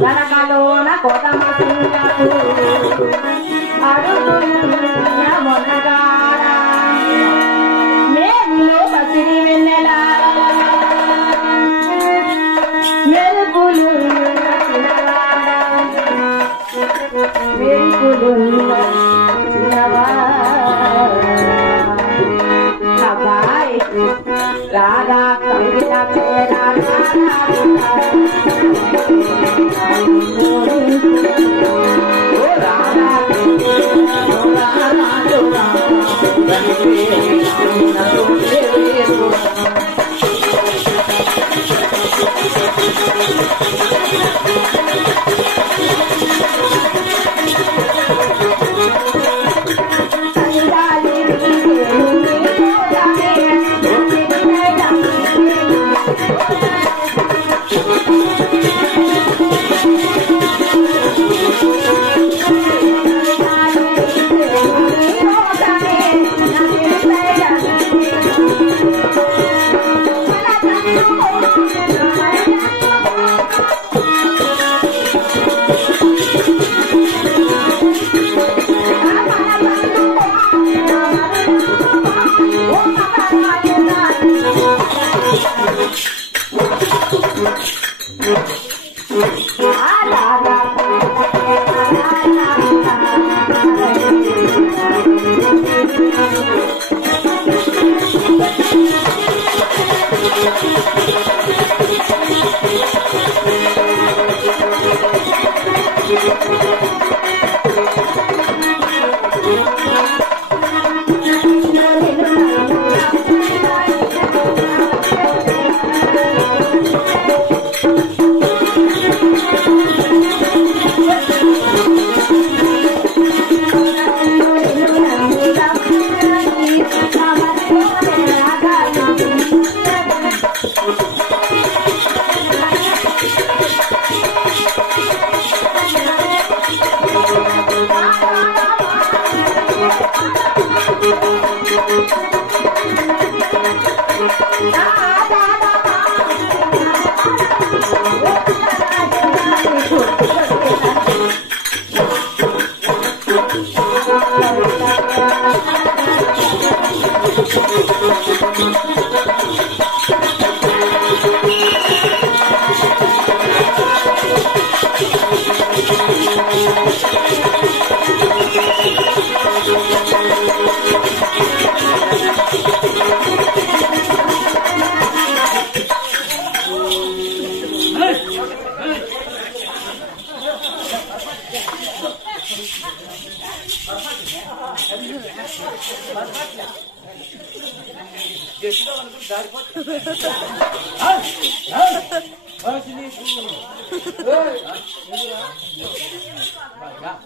వెనకలోన కోటమాడు అడుగు మొన్నగాడ మేములో పసిడి వెన్నెల మెరుపులు అబ్బాయి రాగా కవిత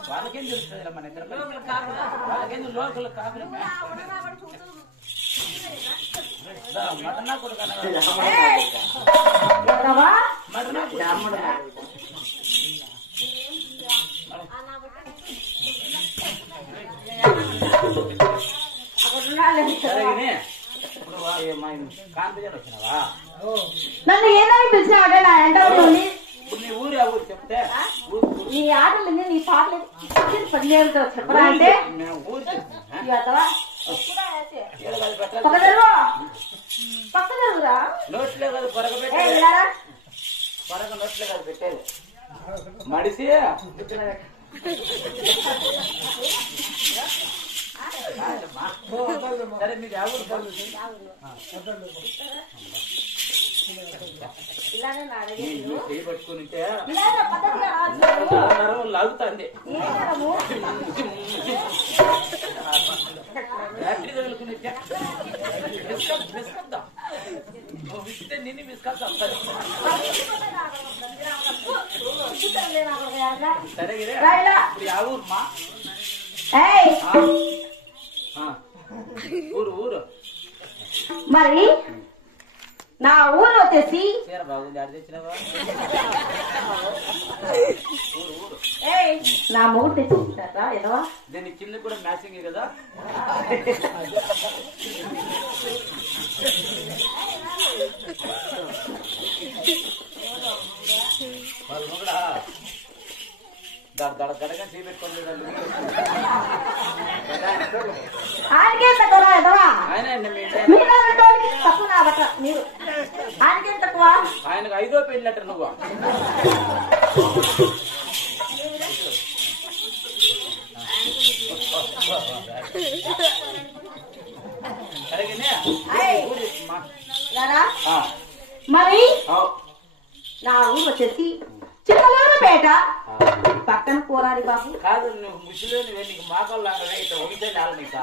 వాళ్ళకేం తెలుస్తుంది మన ఇద్దరు వాళ్ళకేం లోకల్ కాదు మటనా కొడుకు మటనా వచ్చినావా నన్ను ఏమైనా పిలిచినాడే నా ఎంట నీ ఊరు ఊరు చెప్తే నీ ఆటలు నీ పాటలు పదిహేను చెప్పరా అంటే పక్క జరుగురా నోట్లే కాదు పొరగ నోట్లే కాదు పెట్టేది మడిసి సరే మీకు ఎవరు పట్టుకుంటే లాగుతాండి బ్యాటరీ తగులుకుని బిస్కద్దాం ఇస్తే నిన్ను బిస్కద్దాం సరే ఇప్పుడు ఆ ఊరుమా ఊరు ఊరు మరి నా ఊరు వచ్చేసి చీర బాగుంది ఆడ తెచ్చినావా నా మూడు తెచ్చింటారా ఎదవా దీని కింద కూడా మ్యాచింగ్ కదా గడగా చేపెట్టుకోండి ఆయనకేం తక్కువ ఆయన తక్కువ నా బట్ట మీరు ఆయనకేం తక్కువ ఆయనకు 5వ పెళ్ళట నువ్వు మరి నా ఊరు వచ్చేసి చిన్నపేట పక్కన పోరాడి బాబు కాదు నువ్వు ముసిలోని నీకు మాకల్లో ఒకటే చాలు నీకు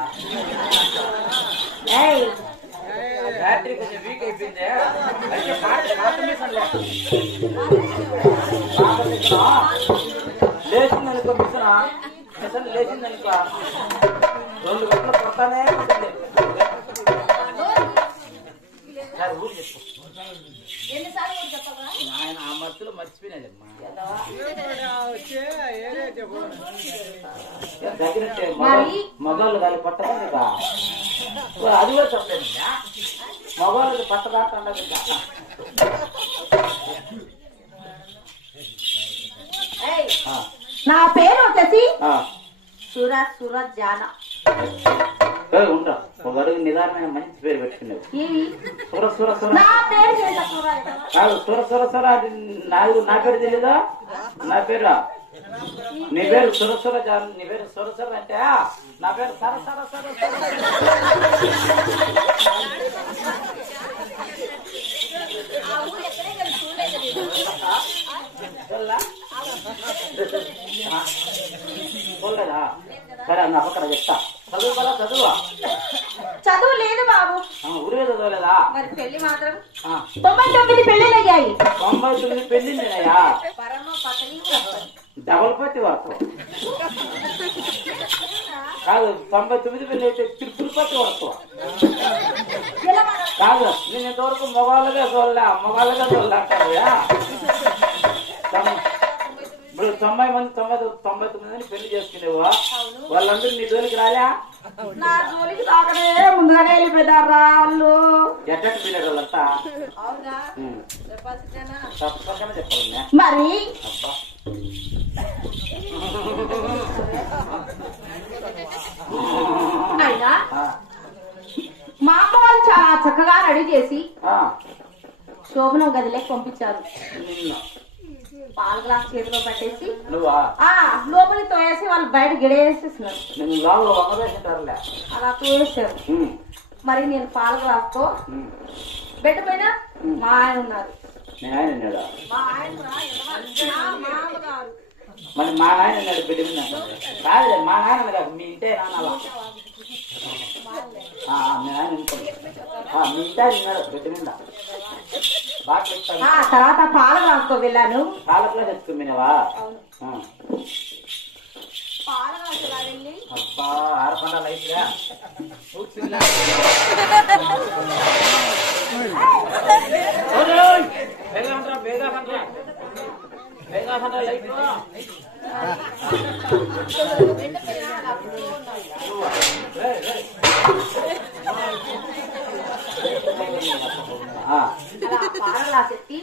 బ్యాటరీ కొంచెం వీక్ అయిపోయింది అయితే లేచిందనుకో మిషన్ లేచిందనుకో 2 గంటలు కొడతానే ఉంటుంది ఊరు చెప్పు ఆయన ఆ మత్తులో మర్చిపోయినాడమ్మా దగ్గరంటే మగాళ్ళు గాలి పట్టదా అది కూడా చెప్పలేదు మగవాళ్ళకి పట్టదా ఉండదు నా పేరు వచ్చేసి సూరజ్ జానా ఉంటా ఒక అడుగు నిదానమైన మంచి పేరు పెట్టుకున్నావు నా పేరు తెలీదా నా పేరు నీ పేరు సురసుర నీ పేరు సురసుర అంటే నా పేరు సర సర సర చూడలేదా సరే నా పక్కన చెప్తా చదువు కదా చదువు లేదు బాబు ఊరిగా చదవలేదా మరి పెళ్లి మాత్రం 99 పెళ్లిళ్ళు అయ్యాయి 99 పెళ్లిళ్ళయ్యా డబల్ పత్తి వరకు కాదు 99 పెళ్లి అయితే తిరుపతి వరకు కాదు నేను ఇంతవరకు మగవాళ్ళగా చూడలే ఇప్పుడు 90 మంది 99 మందిని పెళ్లి చేసుకునేవా వాళ్ళందరూ నీ జోలికి రాలే నా జోలికి రాకనే ముందుగానే వెళ్ళిపోతారా వాళ్ళు ఎట్టట్టు పిల్లలు వాళ్ళంతా తప్పకుండా చెప్పాలి మరి అయినా మా అమ్మ వాళ్ళు చాలా చక్కగా రెడీ చేసి శోభనం గదిలోకి పంపించారు పాల గ్లాస్ చేతిలో పెట్టేసి లోపలికి తోయేసి వాళ్ళు బయట గిడేసేస్తున్నారు అలా తోయేసారు మరి నేను పాల గ్లాస్ తో బెడ్ పైన మా ఆయన ఉన్నారు మరి మా నాయన ఉన్నాడు బిడ్డ మీద కాదులే మా నాయన కాదు మీ ఇంటే నాన్న మీ నాయన మీ ఇంటే ఉన్నాడు బిడ్డ మీద తర్వాత పాల గ్లాస్తో వెళ్ళాను పాలకులో తెచ్చుకున్నావా అబ్బా ఆరకుండా లైట్గా బేగా లైట్ పాల గ్లాస్ ఎత్తి